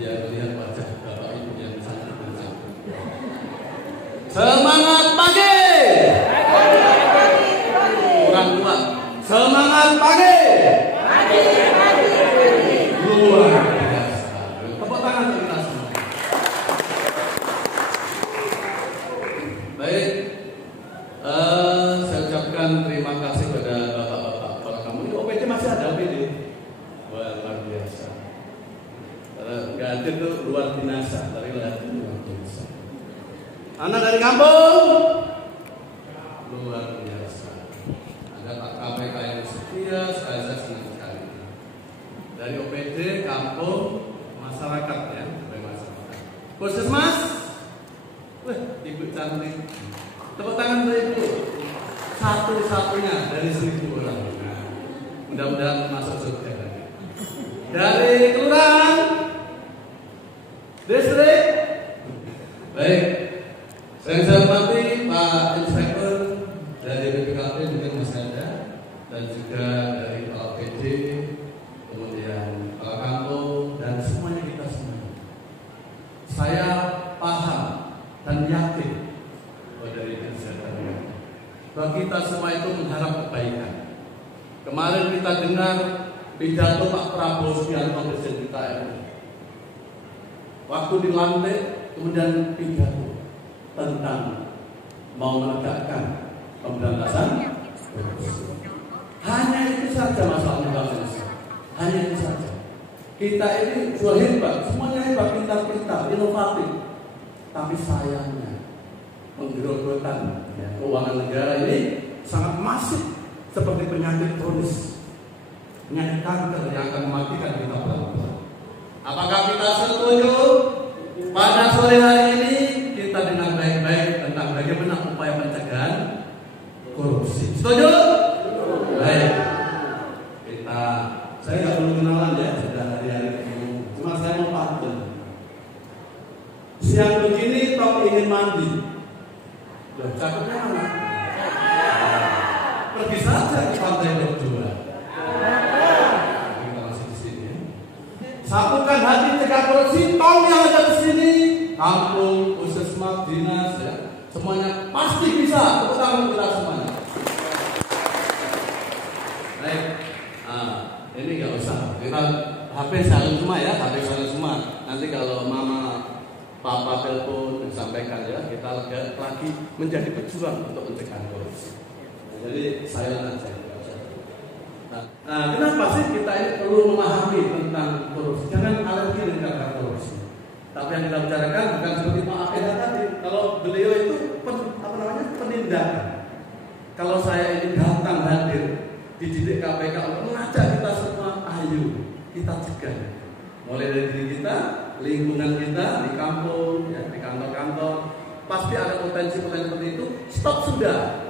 biar melihat wajah Bapak Ibu yang sangat bersama. Semangat pagi. Kurang kuat. Semangat pagi. Luar biasa. Tepuk tangan untuk kita semua. Baik, saya ucapkan terima kasih pada bapak-bapak. Kalau kamu ini OPD masih ada OPD. Wah, luar biasa. Nggak hadir tuh luar biasa, tapi hadir luar biasa. Anak dari kampung, luar biasa. Ada Pak KPK yang setia, saya senang sekali. Dari OPD, kampung, masyarakat ya, dari masyarakat. Puskesmas, ibu cantik. Tepuk tangan untuk ibu. Satu-satunya dari 1.000 orang. Nah, mudah-mudahan masuk surga. Dari kelurahan, distrik, baik. Saya hormati Pak Inspektur dari BPKP mungkin masih ada, dan juga dari Pak OPD, kemudian Pak Kampung, dan semuanya kita semua. Saya paham dan yakin bahwa dari kesehatan bahwa kita semua itu mengharap kebaikan. Kemarin kita dengar pidato Pak Prabowo Subianto Presiden kita ini. Waktu dilantik, kemudian pidato tentang mau menegakkan pemberantasan korupsi. Hanya itu saja masalahnya Pak Indonesia. Hanya itu saja. Kita ini sudah hebat, semuanya hebat, pintar-pintar, inovatif. Tapi sayangnya penggerogotan keuangan negara ini sangat masif, seperti penyakit kronis, penyakit kanker yang akan mematikan kita pelan-pelan. Apakah kita setuju pada sore hari ini kita dengar baik-baik tentang bagaimana upaya pencegahan korupsi? Setuju? Baik. Saya nggak perlu kenalan ya, sudah hari-hari ini. Cuma saya mau pantun. Siang begini Tom ingin mandi. Loh, cakepnya mana? Pergi saja ke pantai berdua. Kita masih di sini. Satukan hati cegah korupsi. Tom yang ada di sini, kampung, puskesmas, dinas, ya, semuanya pasti bisa. Tepuk tangan kita semuanya. Baik. Ini nggak usah. Kita HP saling semua ya, HP saling semua. Nanti kalau mama Papa telepon sampaikan ya, kita lagi menjadi pejuang untuk pencegahan korupsi. Jadi silent aja. Nah, kenapa sih kita ini perlu memahami tentang korupsi? Jangan alergi dengan korupsi. Tapi yang kita bicarakan bukan seperti Pak Apeda tadi. Kalau beliau itu penindakan. Kalau saya ini datang hadir dididik KPK untuk mengajak kita semua, ayo kita cegah. Mulai dari diri kita, lingkungan kita, di kampung, ya, di kantor-kantor, pasti ada potensi-potensi seperti itu. Stop sudah.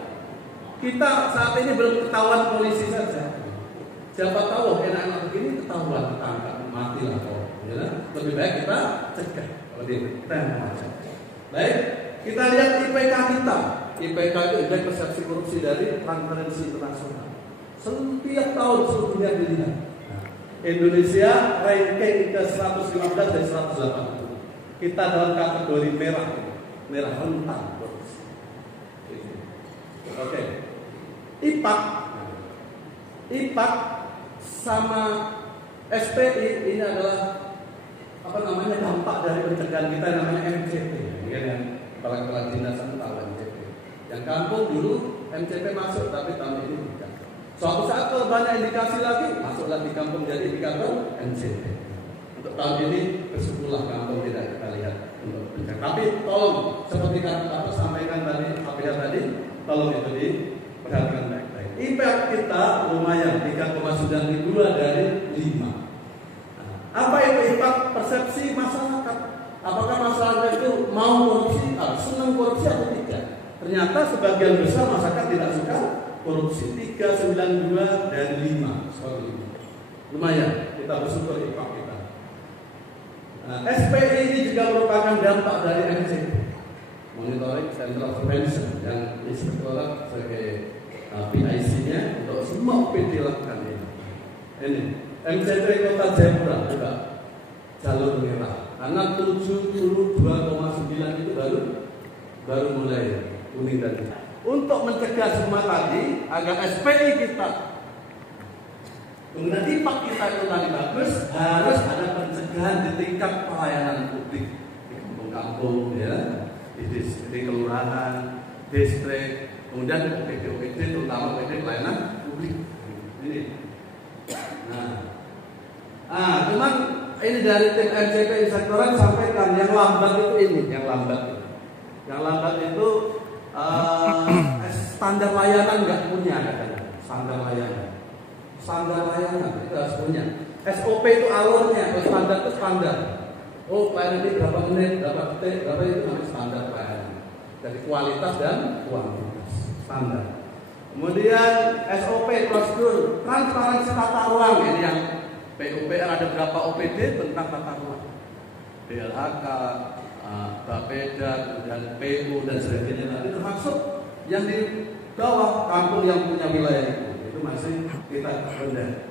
Kita saat ini belum ketahuan polisi saja. Siapa tahu enak-enak begini ketahuan, ditangkap, matilah kok. Ya, lebih baik kita cegah. Kita yang mengajak. Baik, kita lihat IPK kita. IPK itu indeks persepsi korupsi dari Transparency International. Setiap tahun seluruh dunia dilihat. Indonesia ranking ke 115 dari 180. Kita dalam kategori merah rentan korupsi. Oke. IPAK sama SPI ini adalah dampak dari pencegahan kita yang namanya MCP. Yang kepala dinas tahu MCP. Yang kampung dulu MCP masuk, tapi tahun ini tidak. Suatu saat kalau banyak indikasi lagi, masuklah di kampung jadi indikator MCP. Untuk tahun ini bersyukurlah kampung tidak kita lihat untuk pencegahan. Tapi tolong seperti kata sampaikan tadi, tadi, tolong itu diperhatikan baik-baik. Impact kita lumayan 3,92 dari 5. Apa itu impact persepsi masyarakat? Apakah masyarakat itu mau korupsi, senang korupsi atau tidak? Ternyata sebagian besar masyarakat tidak suka korupsi. 3,92 dari 5. Lumayan, kita bersyukur impact kita. SPI ini juga merupakan dampak dari MCP, Monitoring Central Prevention, yang Inspektorat sebagai PIC-nya untuk semua OPD lakukan ini. MCP Kota Jayapura juga jalan jalur merah. Karena 72,9 itu baru mulai kuning tadi. Untuk mencegah semua tadi agar SPI kita, kemudian impact kita itu tadi bagus, harus ada pencegahan di tingkat pelayanan publik di kampung-kampung, ya, di kelurahan, distrik, kemudian di OPD, terutama OPD pelayanan publik. Ini. Nah, cuman ini dari tim MCP Inspektorat sampaikan yang lambat itu ini, yang lambat itu standar layanan nggak punya, katanya. Standar layanan itu harus punya. SOP itu alurnya, standar itu standar. Oh, pelayanan ini berapa menit, berapa detik, berapa itu namanya standar pelayanan. Dari kualitas dan kuantitas standar. Kemudian SOP prosedur, transparansi tata ruang, ini yang PUPR ada berapa OPD tentang tata ruang, BLHK, Bapeda, dan PU dan sebagainya. Nanti termasuk yang di bawah kampung yang punya wilayah itu masih kita rendah.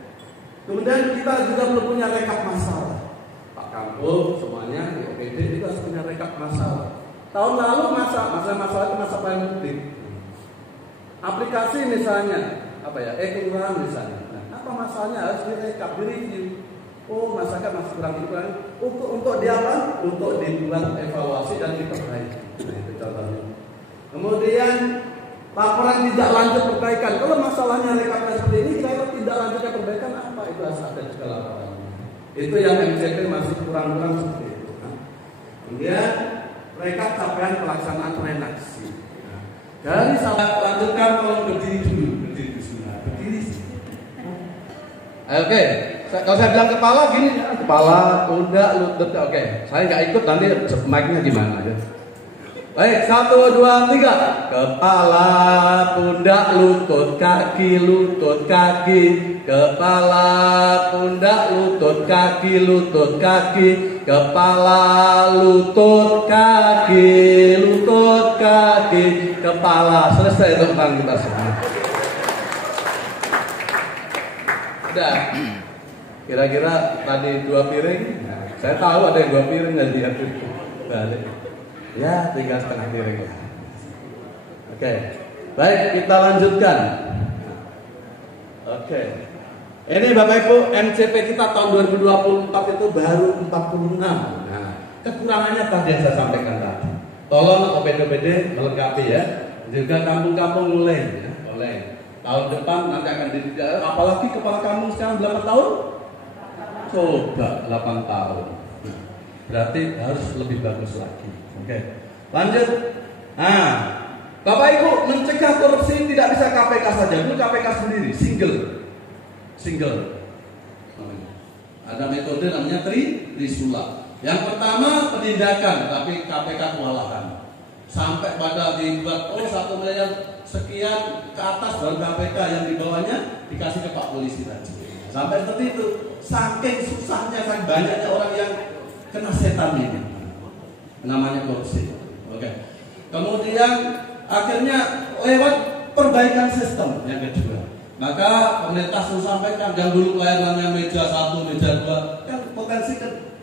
Kemudian kita juga belum punya rekap masalah. Pak Kampung semuanya di OPD kita harus punya rekap masalah. Tahun lalu masalah itu masa paling penting. Aplikasi misalnya apa ya, kelurahan misalnya. Nah, apa masalahnya harus direkap, direview. Oh, masyarakat masih kurang itu kan. Untuk diapa? Untuk dibuat evaluasi dan diperbaiki. Nah, itu contohnya. Kemudian laporan tidak lanjut perbaikan. Kalau masalahnya rekapnya seperti ini, kira-kira tidak lanjutnya perbaikan apa? Itu harus ada juga laporan. Itu yang MCP masih kurang-kurang seperti itu. Nah, kemudian rekap capaian pelaksanaan renaksi. Nah, dari salah lanjutkan, tolong berdiri dulu. Berdiri. Oke. Kalau saya bilang kepala gini, kepala, pundak, lutut, oke. Saya nggak ikut, nanti mic-nya gimana aja. Baik, 1, 2, 3. Kepala, pundak, lutut, kaki, kepala, pundak, lutut, kaki, kepala, lutut, kaki, kepala. Selesai tentang kita semua. Udah. Kira-kira tadi 2 piring. Nah, saya tahu ada yang 2 piring dan dia balik. Ya, tinggal setengah piring. Oke. Baik, kita lanjutkan. Oke. Ini Bapak Ibu, MCP kita tahun 2024 itu baru 46. Nah, kekurangannya tadi yang saya sampaikan tadi. Tolong OPD melengkapi ya. Juga kampung-kampung mulai ya. Oleh tahun depan nanti akan dilihat, apalagi kepala kampung sekarang 8 tahun. Coba 8 tahun. Berarti harus lebih bagus lagi. Oke. Lanjut. Nah, Bapak Ibu, mencegah korupsi tidak bisa KPK saja, itu KPK sendiri, single. Ada metode namanya trisula. Yang pertama penindakan, tapi KPK kewalahan. Sampai pada dibuat 1 miliar sekian ke atas baru KPK, yang di bawahnya dikasih ke Pak Polisi tadi. Sampai seperti itu. Saking susahnya, saking banyaknya orang yang kena setan ini, namanya korupsi. Oke. Kemudian akhirnya lewat perbaikan sistem yang kedua. Maka pemerintah sudah sampaikan, yang dulu pelayanannya meja 1, meja 2, kan potensi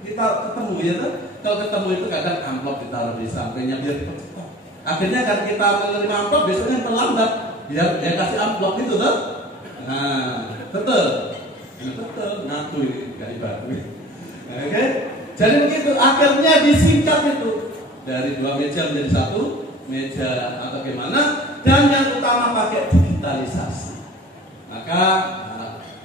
kita ketemu ya kan? Kalau ketemu itu kadang amplop ditaruh di sampingnya biar cepat. Akhirnya kan kita menerima amplop, biasanya terlambat, biar dia kasih amplop itu tuh. Nah, betul. Ngaku ini dari batu. Oke. Jadi begitu, akhirnya disingkat itu dari 2 meja menjadi 1 meja atau gimana, dan yang utama pakai digitalisasi. Maka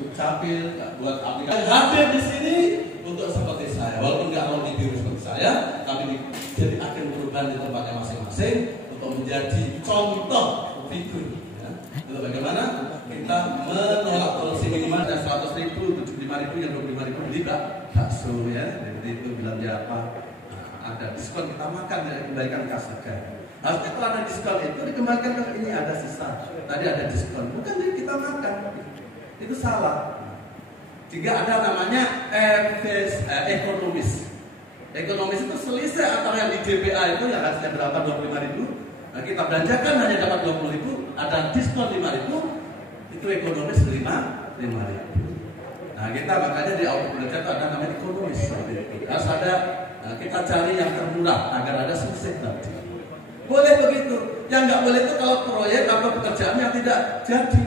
Dukcapil buat aplikasi hadir di sini untuk seperti saya, walaupun nggak mau ditiru seperti saya, tapi jadi agen perubahan di tempatnya masing-masing untuk menjadi contoh figur. Ya. Itu bagaimana kita menolak korupsi minimal dari 100.000, 75.000, yang 25.000 beli bakso ya. Jadi itu bilang dia apa? Ada diskon, kita makan dan kembalikan kas negara. Harusnya kalau ada diskon itu dikembalikan ke ini, ada sisa. Tadi ada diskon, bukan jadi kita makan. Itu salah. Jika ada namanya ekonomis. Ekonomis itu selisih antara yang di DPA itu yang harusnya berapa 25.000. Nah, kita belanjakan hanya dapat 20.000, ada diskon 5.000. Itu ekonomis 5.000. Nah, kita makanya di awal belajar ada namanya ekonomis. Nah, kita cari yang termurah agar ada sukses tadi. Boleh begitu. Yang nggak boleh itu kalau proyek atau pekerjaan yang tidak jadi,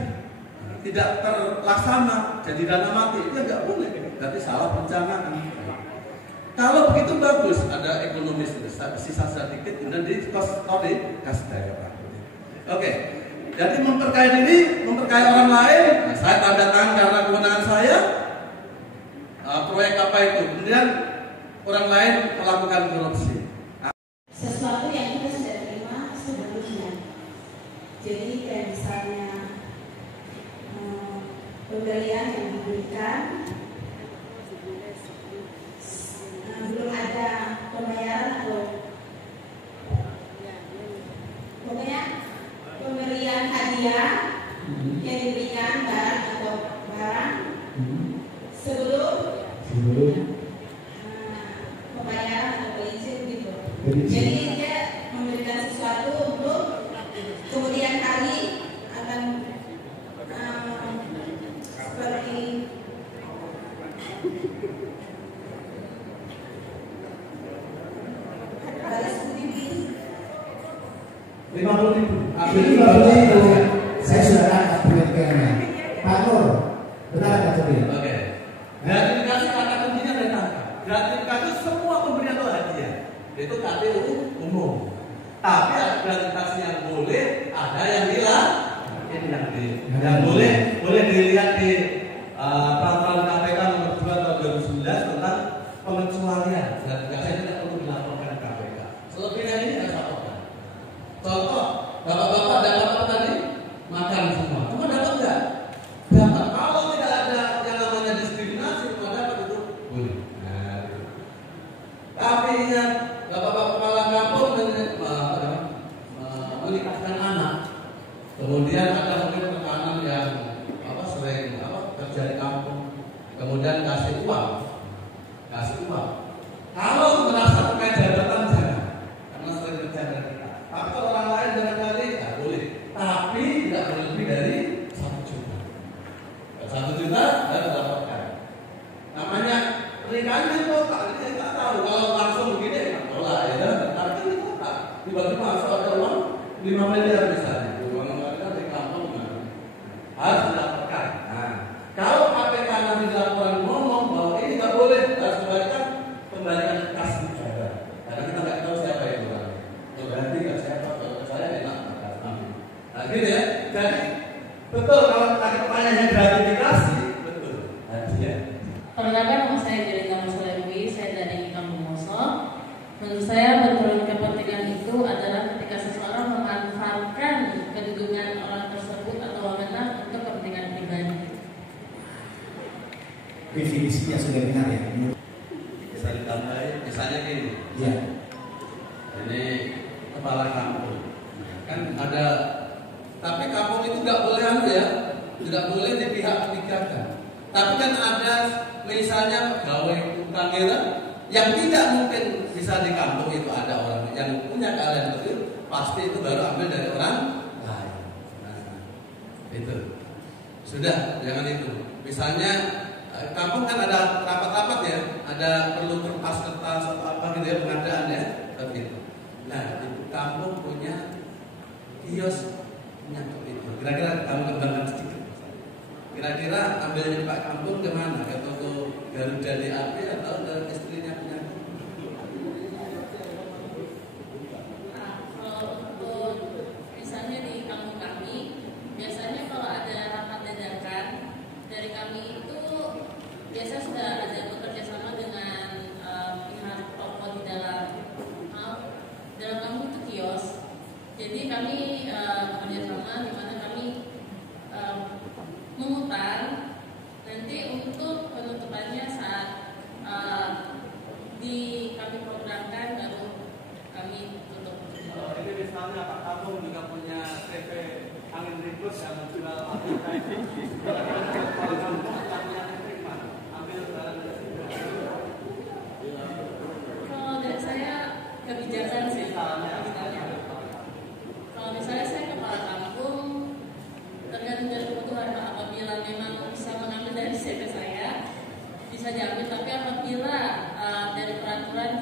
tidak terlaksana, jadi dana mati, itu nggak boleh. Berarti salah perencanaan. Kalau begitu bagus, ada ekonomis sisa sedikit, kemudian di cost story kasih daerah. Oke, jadi memperkaya diri, memperkaya orang lain. Nah, saya tanda tangan karena kewenangan saya. Proyek apa itu? Kemudian orang lain melakukan korupsi. Sesuatu yang kita sudah terima sebelumnya. Jadi kayak misalnya pemberian yang diberikan, belum ada pembayaran atau pemberian hadiah yang diberikan barang atau barang sebelum pembayaran atau perizinan gitu. Jadi dia memberikan sesuatu untuk kemudian hari akan seperti balas budi 50.000. 50.000. Saya sudah angkat pengertiannya. Pak Nur, benar nggak Cobi? Oke. Gratifikasi kata kuncinya dari tangkap. Gratifikasi semua pemberian itu hadiah. Itu KPU umum. Tapi ada gratifikasi yang boleh, ada yang hilang. Yang boleh dilihat di peraturan KPK nomor 2 tahun 2019 tentang pengecualian. Gratifikasi itu tidak perlu dilaporkan ke KPK. Selebihnya ini harus laporkan. Contoh, bapak-bapak dapat apa tadi? Makan semua. Cuma dapat enggak? Dapat. Kalau tidak ada yang namanya diskriminasi, cuma dapat itu boleh. Nah, tapi ingat, bapak-bapak kepala kampung menikahkan anak. Kemudian ada mungkin tekanan yang sering kerja di kampung. Kemudian kasih uang. Kalau merasa terkait jabatan jangan, karena sering kerja dengan kita. Tapi kalau orang lain barangkali boleh. Tapi tidak boleh lebih dari 1 juta. 1 juta harus dilaporkan. Namanya pernikahan itu kota, ini saya tak tahu. Kalau langsung begini ya tolak ya. Tapi ini kota, tiba-tiba masuk ada uang 5 miliar misalnya. Uang mereka di kampung harus dilaporkan. Nah, kalau KPK nanti laporan ngomong bahwa ini nggak boleh, harus kembalikan kas negara. Karena kita nggak tahu siapa itu orang. Berarti nggak siapa, kalau saya enak ambil. Nah, gitu ya. Jadi betul kalau tadi pertanyaannya gratifikasi, betul. Hadiah. Perkenalkan, nama saya Jelika Mosolewi, saya dari Kampung Moso. Menurut saya benturan kepentingan itu adalah ketika seseorang memanfaatkan kedudukan orang tersebut atau wewenang untuk kepentingan pribadi. Definisinya sudah benar ya. Bisa ditambahin, misalnya gini. Ya. Ini kepala kampung. Kan ada, tapi kampung itu nggak boleh ya, tidak boleh di pihak ketiga kan. Tapi kan ada misalnya pegawai tukang gitu, yang tidak mungkin bisa di kampung itu ada orang yang punya keahlian itu, pasti itu baru ambil dari orang lain. Nah, itu sudah, jangan itu. Misalnya kampung kan ada rapat-rapat ya, ada perlu kertas-kertas atau apa gitu ya, pengadaan ya, seperti itu. Nah, ibu kampung punya kios menyangkut itu. Kira-kira kamu kembangkan sedikit. Kira-kira ambilnya Pak Kampung ke mana? Ke toko Garuda DAP atau ke istrinya punya? Kalau untuk misalnya di kampung kami, biasanya kalau ada rapat dadakan dari kami itu biasa sudah ada bekerja sama dengan pihak toko di dalam kampung itu kios. Jadi kami bekerja sama di mana kami memutar nanti untuk penutupannya saat kami programkan baru kami tutup. Ini misalnya Pak Kampung juga punya TV angin ribut yang menjual Afrika ini. Kalau kampung punya TV mana? Ambil barang dari sini. Kalau dari saya kebijakan sih. Kalau misalnya saya kepala kampung, tergantung dari kebutuhan Pak. Apabila memang bisa mengambil dari CV saya, bisa diambil. Tapi apabila dari peraturan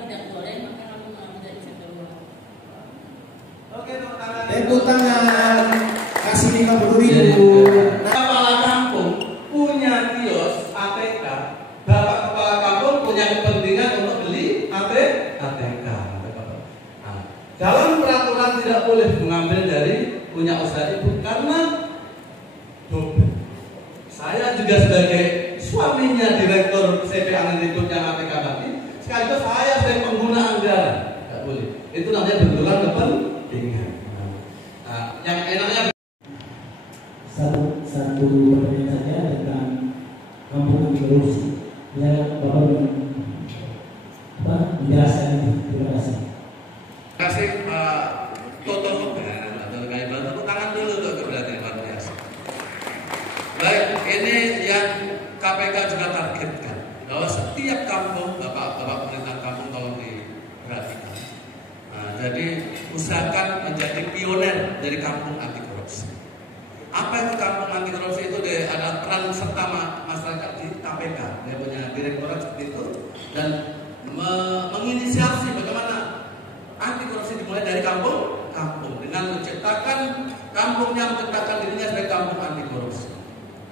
tolong dijelaskan ini. Terima kasih. Terima kasih Pak Toto tepuk tangan dulu untuk keberhasilan luar biasa. Baik, ini yang KPK juga targetkan bahwa setiap kampung, bapak pemerintah kampung tolong diperhatikan. Jadi usahakan menjadi pioner dari kampung anti korupsi. Apa itu kampung anti korupsi itu? Ada peran serta masyarakat di KPK, dia punya direktorat seperti itu dan menginisiasi bagaimana anti korupsi dimulai dari kampung dengan menciptakan kampungnya, menciptakan dirinya sebagai kampung anti korupsi.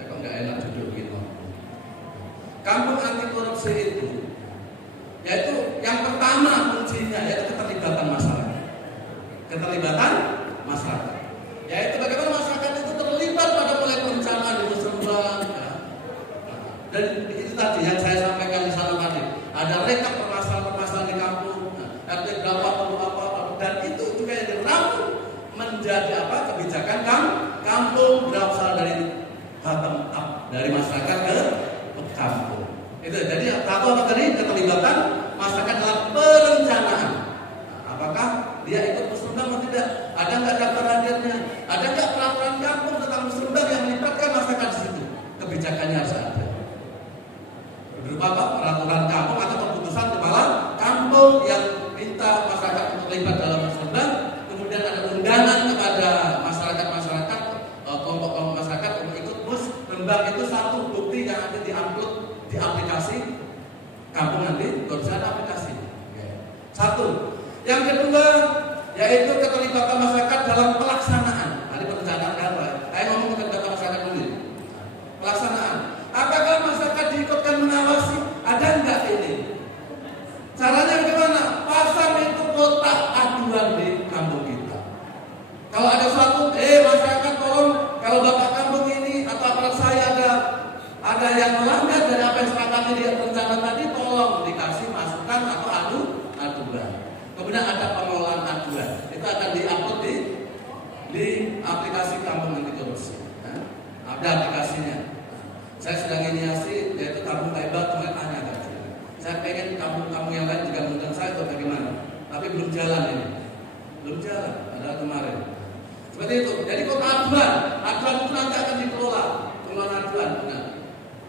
Kok nggak enak duduk gitu. Kampung anti korupsi itu yaitu yang pertama kuncinya yaitu keterlibatan masyarakat. Yaitu bagaimana masyarakat itu terlibat pada mulai perencanaan di Musrembang. Dan itu tadi yang saya sampaikan di sana tadi. Ada rekap permasalahan di kampung, RT berapa perlu apa, dan itu juga yang dirangkum menjadi kebijakan kampung berasal dari bottom up, dari masyarakat ke kampung. Itu jadi apa tadi keterlibatan masyarakat dalam perencanaan. Apakah dia ikut musrembang atau tidak? Ada nggak daftar hadirnya? Ada nggak peraturan kampung tentang musrembang yang melibatkan masyarakat di situ? Kebijakannya harus ada. Berupa peraturan kampung atau keputusan kepala kampung yang minta masyarakat untuk terlibat dalam musrembang. Kemudian ada undangan kepada masyarakat, kelompok-kelompok masyarakat untuk ikut musrembang. Itu satu bukti yang nanti diupload di aplikasi kampung nanti perusahaan aplikasi. Satu. Yang kedua yaitu keterlibatan masyarakat dalam pelaksanaan. Tadi perencanaan apa? Saya ngomong keterlibatan masyarakat dulu. Pelaksanaan. Apakah masyarakat diikutkan mengawasi? Ada enggak ini? Caranya bagaimana? Pasang itu kotak aduan di kampung kita. Kalau ada suatu, masyarakat tolong, kalau bapak kampung ini atau aparat saya ada yang melanggar dari apa yang sepakati di rencana tadi, tolong dikasih masukan atau aduan. Kemudian ada pengelolaan aduan. Itu akan diupload di aplikasi kampung anti korupsi. Ada aplikasinya. Saya sedang inisiasi yaitu kampung Taibat, cuma tanya tadi. Saya pengen kampung-kampung yang lain juga mengundang saya atau bagaimana. Tapi belum jalan ini. Belum jalan, padahal kemarin. Seperti itu. Jadi kota aduan itu nanti akan dikelola. Pengelolaan aduan.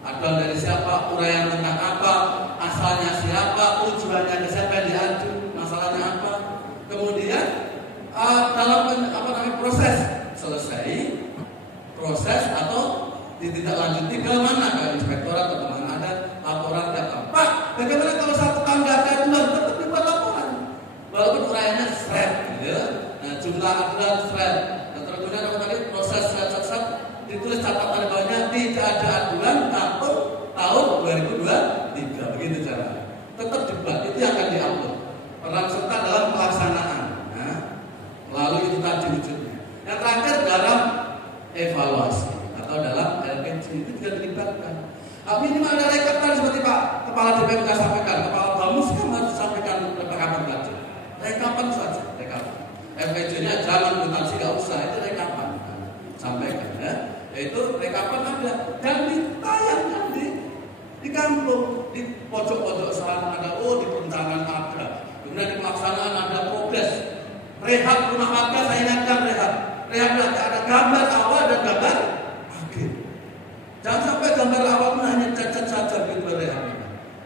Aduan dari siapa, uraian tentang apa, asalnya siapa, tujuannya ke siapa yang diadu, masalahnya apa. Kemudian dalam proses selesai proses atau ditindaklanjuti ke mana, ke inspektorat atau kemana, ada laporan tiap Pak, bagaimana kalau satu tangga ada aduan, tetap dibuat laporan walaupun uraiannya shred gitu ya. Nah, jumlah aduan shred. Nah, kemudian apa tadi proses shred ditulis catatan bawahnya tidak ada aduan tahun 2023, begitu caranya. Tetap dibuat, itu yang akan diupload. Peran serta dalam pelaksanaan. Nah, melalui itu tadi wujudnya. Yang terakhir dalam evaluasi atau dalam LPG itu juga dilibatkan. Tapi ini ada rekatan seperti Pak Kepala DPMK sampaikan, Kepala Bamus kan harus sampaikan rekapan tadi. Rekapan saja, rekapan. LPG-nya jangan mutasi, nggak usah, itu rekapan. Sampaikan ya. Itu rekapan ada dan ditayangkan di kampung, di pojok-pojok sana ada, di perencanaan ada, kemudian di pelaksanaan ada progres. Rehab rumah warga saya ingatkan rehab ada gambar awal dan gambar akhir. Jangan sampai gambar awal hanya cacat saja gitu rehab.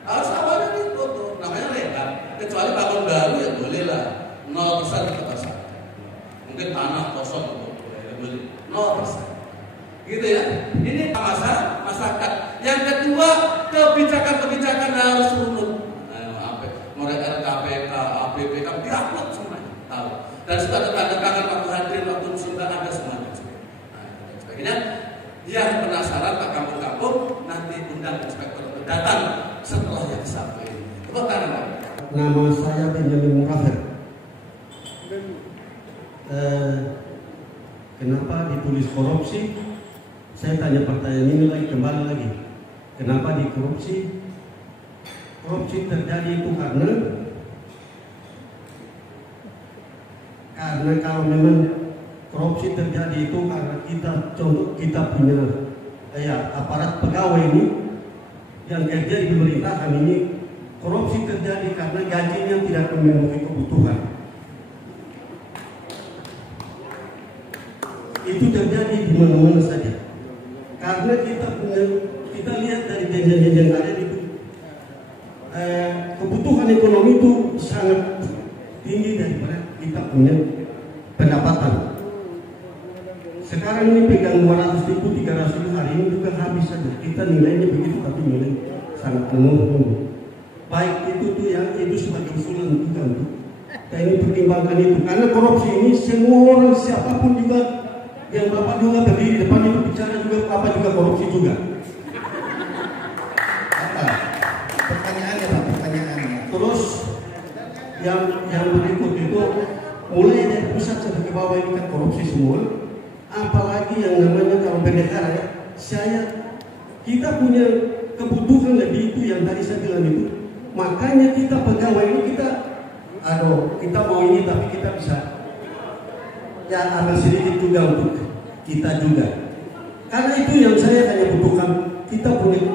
Harus awalnya difoto, namanya rehab. Kecuali bangun baru ya boleh lah, 0% dikatakan. Mungkin tanah kosong boleh 0%. Gitu ya. Ini masyarakat. Yang kedua, kebijakan-kebijakan harus runut. Mereka KPK, APBK diupload semuanya. Tahu. Dan sudah ada tanda tangan waktu hadir, waktu sudah ada semuanya. Sebagainya. Yang penasaran Pak kampung-kampung nanti undang inspektor datang setelah yang sampai. Tepuk tangan Pak. Nama saya Benjamin Murafir. Kenapa ditulis korupsi? Saya tanya pertanyaan ini lagi, kembali lagi. Kenapa dikorupsi? Korupsi terjadi itu karena kalau memang korupsi terjadi itu karena kita punya aparat pegawai ini yang kerja di pemerintahan ini korupsi terjadi karena gajinya tidak memenuhi kebutuhan. Itu terjadi di mana-mana saja. Karena kita lihat dari janjian-janjian kalian itu kebutuhan ekonomi itu sangat tinggi daripada kita punya pendapatan. Sekarang ini pegang 200.000, 300.000 hari ini juga habis saja. Kita nilainya begitu, tapi nilai sangat menurun. Baik itu tuh ya, itu sebagai usulan juga untuk kita ini pertimbangkan itu. Karena korupsi ini semua orang siapapun juga yang Bapak juga berdiri di depan itu bicara juga Bapak juga korupsi juga. Apa? Pertanyaannya Pak, pertanyaannya. Terus yang berikut itu mulai dari pusat sampai ke bawah ini kan korupsi semua. Apalagi yang namanya kalau bendahara ya, kita punya kebutuhan lebih itu yang tadi saya bilang itu. Makanya kita pegawai ini kita mau ini tapi kita bisa ya ambil sedikit juga untuk kita juga. Karena itu yang saya hanya butuhkan, kita punya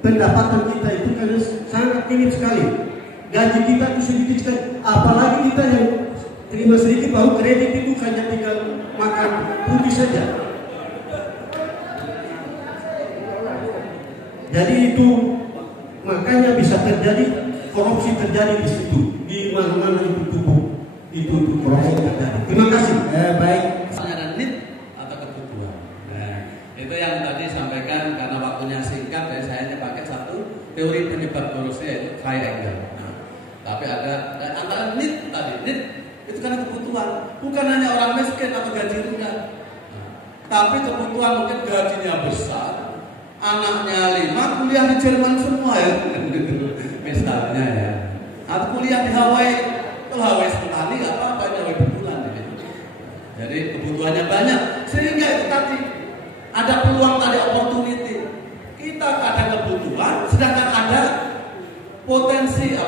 pendapatan kita itu karena sangat minim sekali. Gaji kita itu sedikit sekali. Apalagi kita yang terima sedikit baru kredit itu hanya tinggal makan putih saja. Jadi itu makanya bisa terjadi korupsi terjadi di situ, di mana-mana itu tubuh itu korupsi terjadi. Terima kasih. Baik. Ada need atau kebutuhan. Nah, itu yang tadi sampaikan karena waktunya singkat, ya saya hanya pakai satu teori penyebab korupsi yaitu triangle. Nah, tapi ada antara need tadi, need itu karena kebutuhan, bukan hanya orang miskin atau gaji rendah, tapi kebutuhan mungkin gajinya besar, anaknya 5 kuliah di Jerman semua ya, misalnya ya, atau kuliah di Hawaii, Hawaii sekali nggak apa-apa, Hawaii berbulan gitu. Jadi kebutuhannya banyak, sehingga itu tadi ada peluang, tadi opportunity. Kita ada kebutuhan, sedangkan ada potensi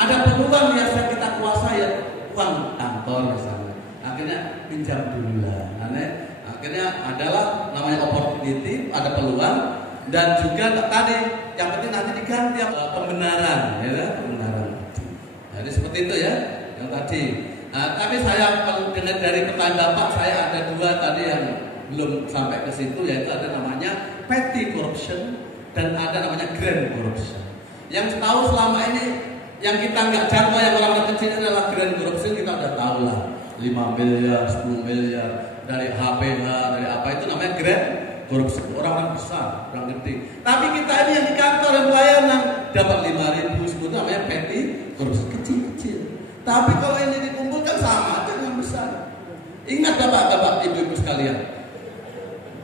ada peluang yang bisa kita kuasai ya. Uang kantor misalnya, akhirnya pinjam dulu lah. Akhirnya adalah namanya opportunity, ada peluang dan juga tadi yang penting nanti diganti pembenaran, ya pembenaran. Jadi seperti itu ya yang tadi. Tapi saya kalau dengar dari pertanyaan Bapak, saya ada 2 tadi yang belum sampai ke situ, yaitu ada namanya petty corruption dan ada namanya grand corruption. Yang tahu selama ini yang kita nggak jangkau, yang orang kecil adalah grand corruption, kita udah tahu lah 5 miliar, 10 miliar dari HPH, dari apa itu namanya grand corruption, orang besar, orang gede. Tapi kita ini yang di kantor, yang pelayanan dapat 5.000, itu namanya petty corruption, kecil-kecil. Tapi kalau ini dikumpulkan sama aja dengan besar. Ingat bapak-bapak, ibu-ibu sekalian,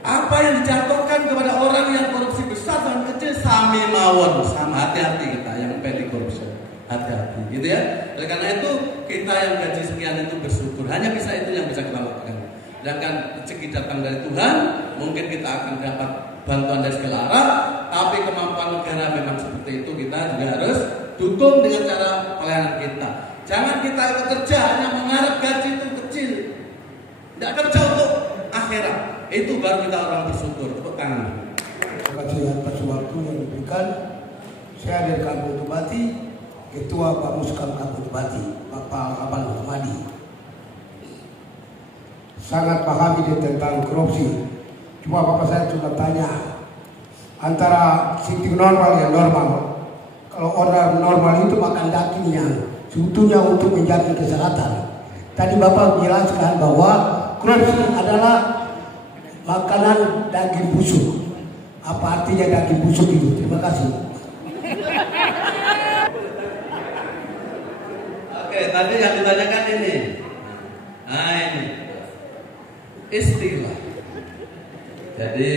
apa yang dijatuhkan kepada orang yang korupsi besar dan kecil sami mawon, sama, hati-hati kita yang petty corruption. Hati-hati, gitu ya. Oleh karena itu kita yang gaji sekian itu bersyukur. Hanya bisa itu yang bisa kita lakukan. Sedangkan rezeki datang dari Tuhan, mungkin kita akan dapat bantuan dari segala arah. Tapi kemampuan negara memang seperti itu, kita juga harus dukung dengan cara pelayanan kita. Jangan kita bekerja hanya mengharap gaji itu kecil, tidak kerja untuk akhirat. Itu baru kita orang bersyukur. Tepuk tangan. Terima kasih atas waktu yang diberikan. Saya dari Kampung Tubati, Ketua Bamuskam Kampung Tubati, Bapak Abang Ahmadi. Sangat pahami tentang korupsi. Cuma Bapak saya cuma tanya, antara sistem normal yang normal. Kalau orang normal itu makan daging yang sebetulnya untuk menjaga kesehatan. Tadi Bapak jelaskan bahwa korupsi adalah makanan daging busuk. Apa artinya daging busuk itu? Terima kasih. Tadi yang ditanyakan ini, nah ini istilah. Jadi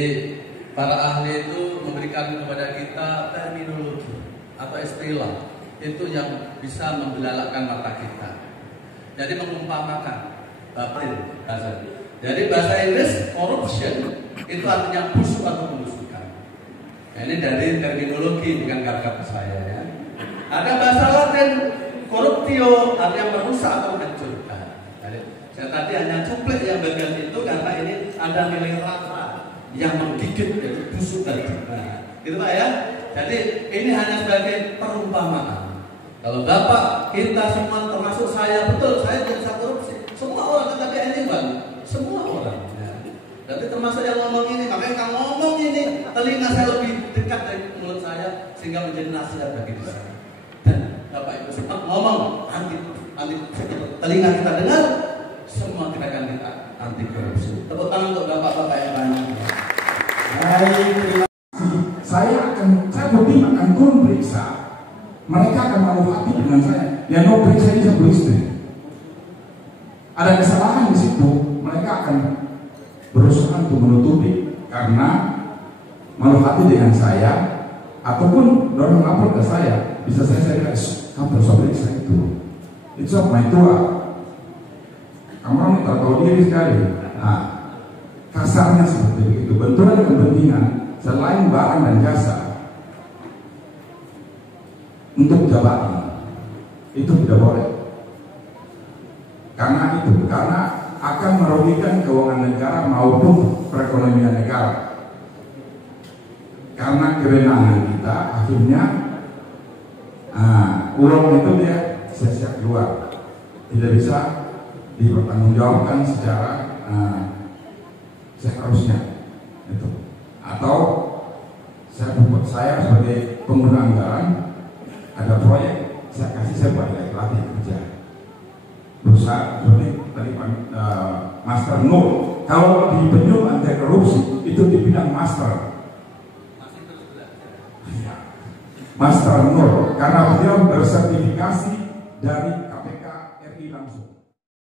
para ahli itu memberikan kepada kita terminologi atau istilah itu yang bisa membelalakkan mata kita. Jadi mengumpamakan bahasa. Jadi bahasa Inggris corruption itu artinya busuk atau pembusukan. Nah, ini dari terminologi, bukan kata saya ya. Ada bahasa Latin corruptio, artinya merusak atau menghancurkan. Saya tadi hanya cuplek yang bagian itu karena ini ada nilai rasa yang menggigit, yaitu busuk tadi. Nah, Gitu Pak ya. Jadi ini hanya sebagai perumpamaan. Kalau Bapak, kita semua termasuk saya, betul saya tidak bisa korupsi. Semua orang kan tadi ini Bang, semua orang. Ya. Jadi termasuk yang ngomong ini, makanya kamu ngomong ini, telinga saya lebih dekat dari mulut saya sehingga menjadi nasihat bagi diri saya. Dan Bapak Ibu semua ngomong anti telinga kita dengar, semua kita akan anti korupsi. Tepuk tangan untuk Bapak-bapak yang banyak. Baik, saya bukti akan kun periksa. Mereka akan malu hati dengan saya. Ya no periksa ini saya beristri. Ada kesalahan di situ, mereka akan berusaha untuk menutupi karena malu hati dengan saya, ataupun dorong lapor ke saya. Bisa saya kamu harus periksa itu. Itu my tua. Kamu orang tak tahu diri sekali. Nah, kasarnya seperti itu. Benturan kepentingan selain barang dan jasa untuk jabatan itu tidak boleh. Karena akan merugikan keuangan negara maupun perekonomian negara. Karena kewenangan kita akhirnya uang itu dia sia-sia keluar, tidak bisa dipertanggungjawabkan secara seharusnya itu. Atau saya sebagai pengguna anggaran ada proyek saya kasih, saya buat lagi kerja berusaha seperti tadi Master Nur. Kalau di penjuru anti korupsi itu di bidang master Master Nur, karena beliau bersertifikasi dari